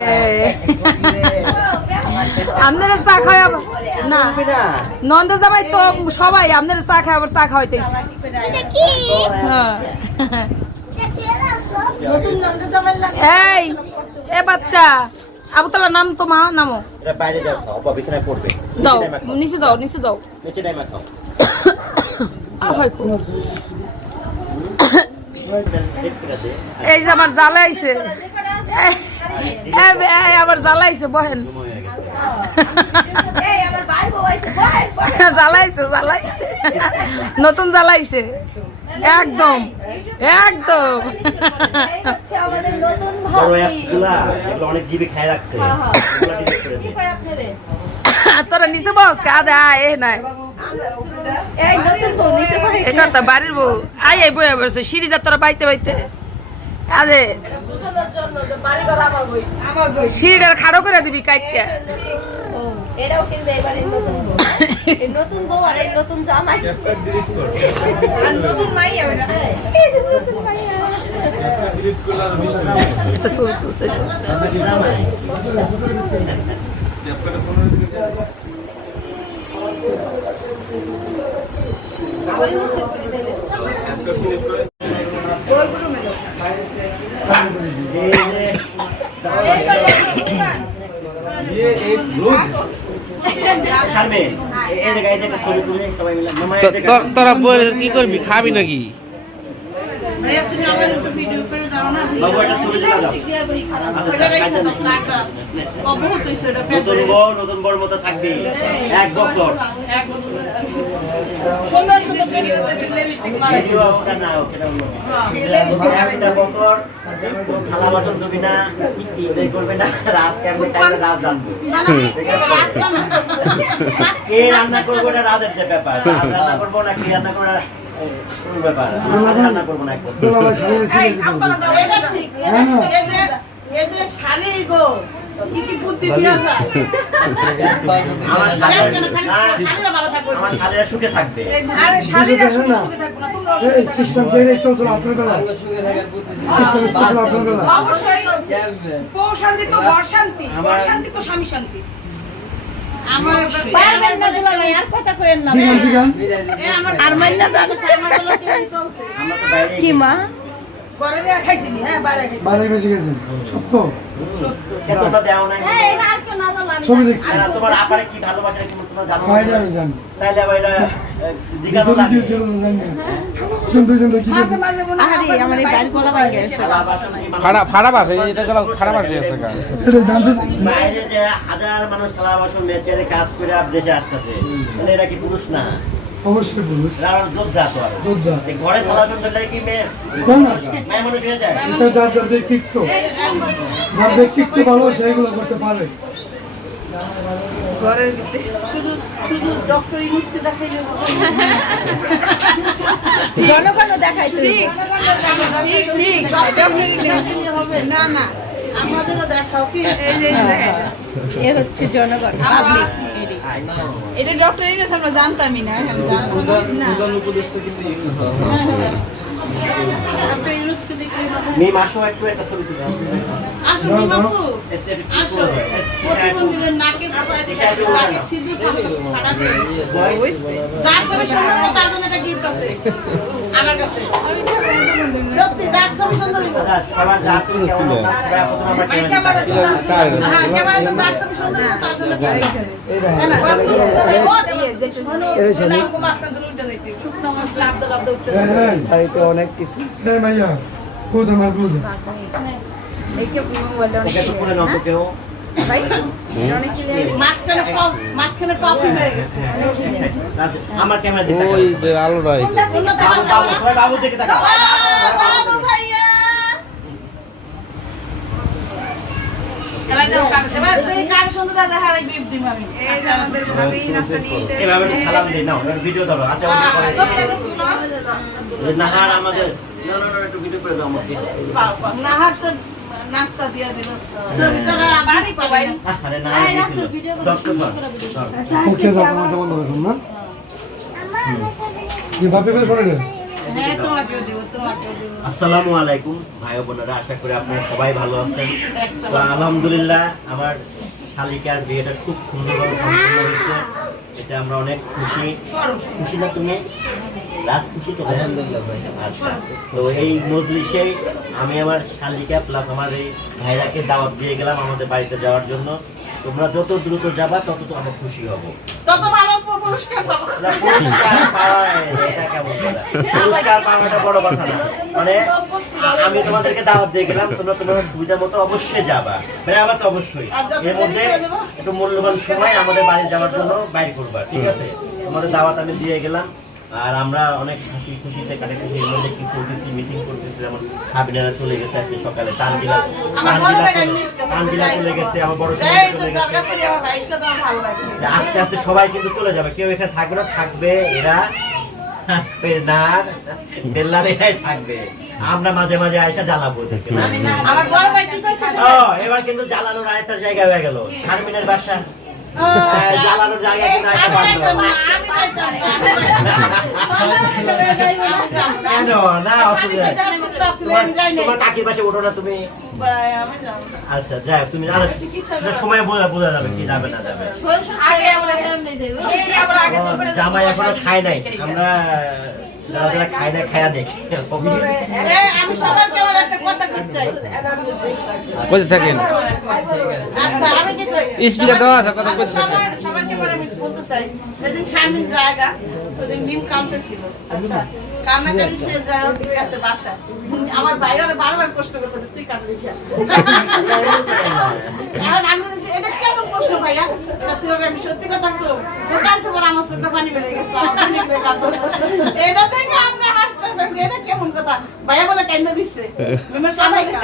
আপনারা চা খাওয়া না। নন্দ জামাই তো সবাই আপনারা চা খাওয়া আবার চা খাওয়াইতেছি হ্যাঁ। নতুন নন্দ জামাই লাগে এই এ বাচ্চা আবুতলা নাম তো মা নামো। এটা যাও খাও বা বিছানায় পড়বে। দাও নিচে নামা খাও। নিচে যাও নিচে যাও। এই যে আমার জ্বালা আইছে। এই আবার জ্বালা আইছে বহেন হয়ে জ্বালাইছে জ্বালাইছে। নতুন জ্বালাইছে। একদম একদম। হ্যাঁ, হ্যাঁ। তোরা নিচে বস কাদে আয় এ নাই। এই নতুন বউ নিচে এখন তো বাড়ির বউ। আই বইয়া বসে সিঁড়ি যা তোরা বাইতে বাইতে। আরে। বুঝানোর জন্য যে বাড়ি ঘর আমার বই আমার বই সিঁড়িটা খাড়ো করে দিবি কাইটটা এটাও কিন্তু এবারে নতুন বউ। নতুন বউ আর নতুন জামাই। আর নতুন মাইয়া ওটা নতুন মাইয়া এটা ছবি তুলছে জামাই। এই যে শারমিন, এই- এই জায়গায় এই জায়গায় ছবি তুলে সবাই মিলে মামা এই তো- জায়গায়- তো- তোরা বই কি করবি খাবি নাকি নতুন বউ নতুন বউর মতো থাকবি। এক বছর। ভিডিও ওটা না ওটা অন্য। একটা বছর থালা না মিষ্টি এটাই করবে না রাজ কেমনে খাইবে রাজ জানবে কে রান্না করব এটা রাজের যে ব্যাপার। রান্না করব না কি রান্না করব না, ব্যাপার। রান্না করব না সিস্টেম করে চলছিল আপনার বেলা সিস্টেম চলছিল আপনার বেলা অবশ্যই বউ শান্তি তো ঘর শান্তি ঘর শান্তি তো স্বামী শান্তি। আমার পারবেন না দুলাভাই আর কথা কইেন না। জিগান জিগান। এ আমার আর মাইনা জানো আমার হলো কি এই চলছে। আমরা তো বাইরে কি মা ঘরে দেয়া খাইছিনি হ্যাঁ বাইরে বেশি গেছেন সত্য? এতটা দেওয়া নাই। এই এটা আর কেউ না বলো আমি ছবি দেখছি। তোমার আপারে কি ভালোবাসা কি তোমরা জানো? বাইরে আমি জানি। তাইলে আবার এটা লাগে দিয়েছিল না জানি না। শুন দুইজন দেখি মাঝে মাঝে হয় এটা এটা বাইরে যে হাজার মানুষ থালা বাসন মেচে কাজ করে আপ দেশে আসতেছে। এরা কি পুরুষ না? অবশ্যই পুরুষ যোদ্ধা ঘরে কি মেয়ে? হয়ে এটা যার যার ব্যক্তিত্ব। যার ব্যক্তিত্ব ভালো সেগুলো করতে পারে। শুধু শুধু ডক্টর ইউনুসকে দেখাইলে জনগণ দেখাই ঠিক ঠিক ঠিক হবে না না আমাদেরও দেখাও। কি? এই যে এ হচ্ছে জনগণ পাবলিক। এটা ডক্টর ইউনুস আমরা জানতামই না এখন জানতাম না মেয়ে মাসও একটু একটা ছবি তুলে আমার কাছে আচ্ছা, আমরা ক্যামেরা। হ্যাঁ ইয়ে, হ্যাঁ হ্যাঁ বাড়িতে অনেক কিছু হ্যাঁ খুদ আমার বুঝ নাও তো কেউ। মাঝখানে টপ মাঝখানে টপি হয়ে গেছে আমার ক্যামেরা দিতে ওই যে আলোটা এই যে। উন্নত বাবু বাবু সবাই বাবু দিকে তাকাও ও, বাবু ভাইয়া এবার তো এই কার সুন্দর দাদা হারাই গিফট দিম আমি এভাবে সালাম দিই নাও ভিডিও আচ্ছা নাহার আমাদের না না না? একটু ভিডিও করে দাও আমাকে নাহার তো নাস্তা দিয়া দিল না ওকে যাব না বের করে দেন হ্যাঁ আসসালামু আলাইকুম ভাই বোনেরা আশা করি আপনারা সবাই ভালো আছেন। তো আলহামদুলিল্লাহ আমার শালিকার বিয়েটা খুব সুন্দরভাবে সম্পন্ন হয়েছে। এতে আমরা অনেক খুশি। খুশি না তুমি? রাজ খুশি তো? আচ্ছা। তো এই মজলিসে আমি আমার শালিকা প্লাস আমার এই ভাইরাকে দাওয়াত দিয়ে গেলাম আমাদের বাড়িতে যাওয়ার জন্য। তোমরা যত দ্রুত যাবা তত তো আমরা খুশি হব। তত ভালো পুরস্কার পাবো। মানে আমি তোমাদেরকে দাওয়াত দিয়ে গেলাম তোমরা সুবিধা মতো অবশ্যই যাবা আমার তো অবশ্যই এর মধ্যে? একটু মূল্যবান সময় আমাদের যাওয়ার জন্য বাইর ঠিক আছে তোমাদের দাওয়াত আমি দিয়ে গেলাম আর আমরা অনেক হাসি খুশিতে কিছু মিটিং করতেছি যেমন সাবিনারা চলে গেছে আজকে সকালে তানজিলা চলে-। গেছে আমার বড় আস্তে আস্তে সবাই কিন্তু চলে যাবে, কেউ এখানে থাকবে না, থাকবে এরা থাকবে না থাকবে। আমরা মাঝে মাঝে আয়সা জ্বালাবো এবার কিন্তু জ্বালানোর আরেকটা জায়গা হয়ে গেল শারমিনের বাসা। হ্যাঁ, জ্বালানোর জায়গা কিন্তু। না। কেন? তোমার কাকির পাশে ওঠো না তুমি। আচ্ছা যাই তুমি আর সময়? বোঝা বোঝা যাবে কি যাবে না যাবে এই আবার আগে তো করে জামাই এখনও খায় নাই আমরা যারা খায় না খায়া দেখি এই, আমি সবার কেমন একটা কথা কোথায় থাকেন আচ্ছা, দেওয়া আছে, কথা আচ্ছা, থাকেন। সবার- সবার কেমন আমি বলতে চাই। যেদিন স্বামীর জায়গা, ওদিন মিম কাঁদতেছিল। আচ্ছা, কান্নাকাটি সে যায় ওর কাছে বাসা। আমার বাইরে বারবার প্রশ্ন করতেছে, তুই কাঁদলি এখন আমি বলছি, ভাইয়া? তা আমি সত্যি কথা আমার পানি গেছে। এটা এটা কেমন কথা? ভাইয়া বলে কান্দা দিচ্ছে।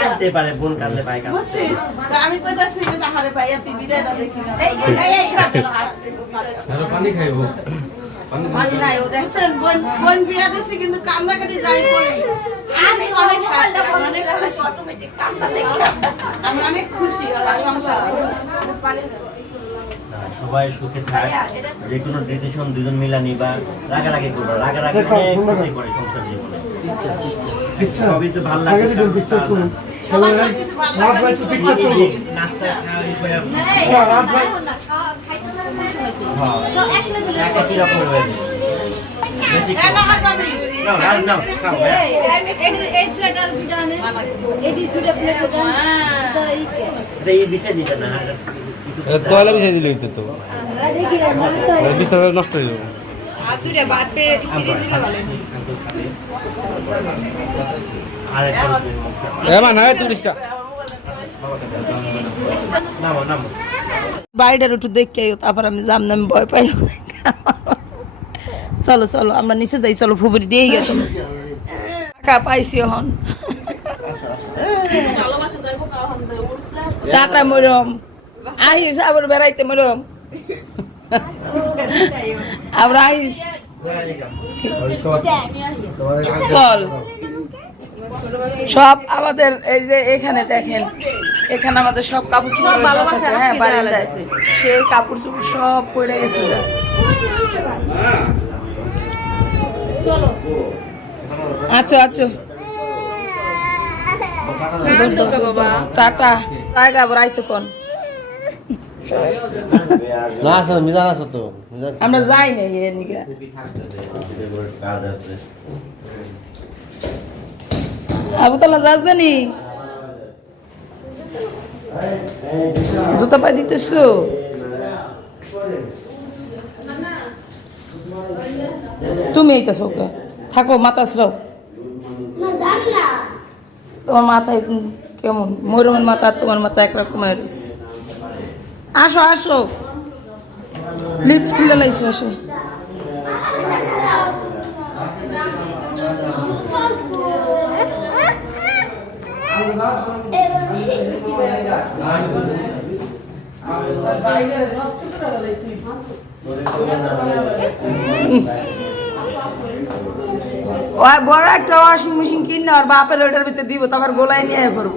কাঁদতে পারে বোন কাঁদলে পায় বুঝছিস? তা আমি কইতাছি যে তাহারে ভাইয়া তুই বিদায়টা দেখি না। পানি খাইব পানি নাই ও দেখ বোন- বোন বিয়া দিছি কিন্তু কান্নাকাটি যাই পড়ে। আমি অনেক happy, আমি অনেক খুশি। আমি অনেক খুশি ওরা সংসার সবাই সুখে থাক। যে কোনো ডিসিশন দুজন মিলা নিবা রাগারাগি করবা রাগারাগি অনেক ক্ষতি করে সংসার জীবনে। সবই তো ভালো লাগে তো পিকচার হ্যাঁ, ভাই একা কীরকম হয়ে তয়লা বিছাই দিলে তো বিছানা নষ্ট হয়ে যাবে এমন হয় তুরিস্তা বাড়িটার একটু দেখে তারপর আমি যাম না, আমি ভয় পাই। চলো চলো, আমরা নিচে যাই, চলো, ফুবুরি দিয়ে গেছো। টাকা পাইছি এখন। টাটা মরম। আহিস, আবার বেড়াইতে মরম। আবার আহিস। চল। সব আমাদের এই যে এখানে দেখেন। এখানে আমাদের সব কাপড় চোপড় হ্যাঁ সেই কাপড় চোপড় সব পড়ে গেছে। আচ্ছা আচ্ছা। টাটা। টাকা আবার আইতো কোন। না আছে মিজান আছে তো। আমরা যাই না আবু তালা যাস জানি জুতা পাই দিতেছো? তুমি এইটা সৌকা থাকো মাথা শ্রাও তোমার মাথায় কেমন? ময়ূরের মাথা তোমার মাথা একরকমের আসো আসো। লিপস খুলে লাইছে, আসো। তুই। ওই বড় একটা ওয়াশিং মেশিন কিনে আর বাপের ওটার ভিতরে দিব তারপর গোলায় নিয়ে করব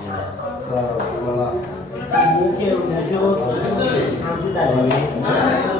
嗯，好了，明天我们就开始开始打鱼。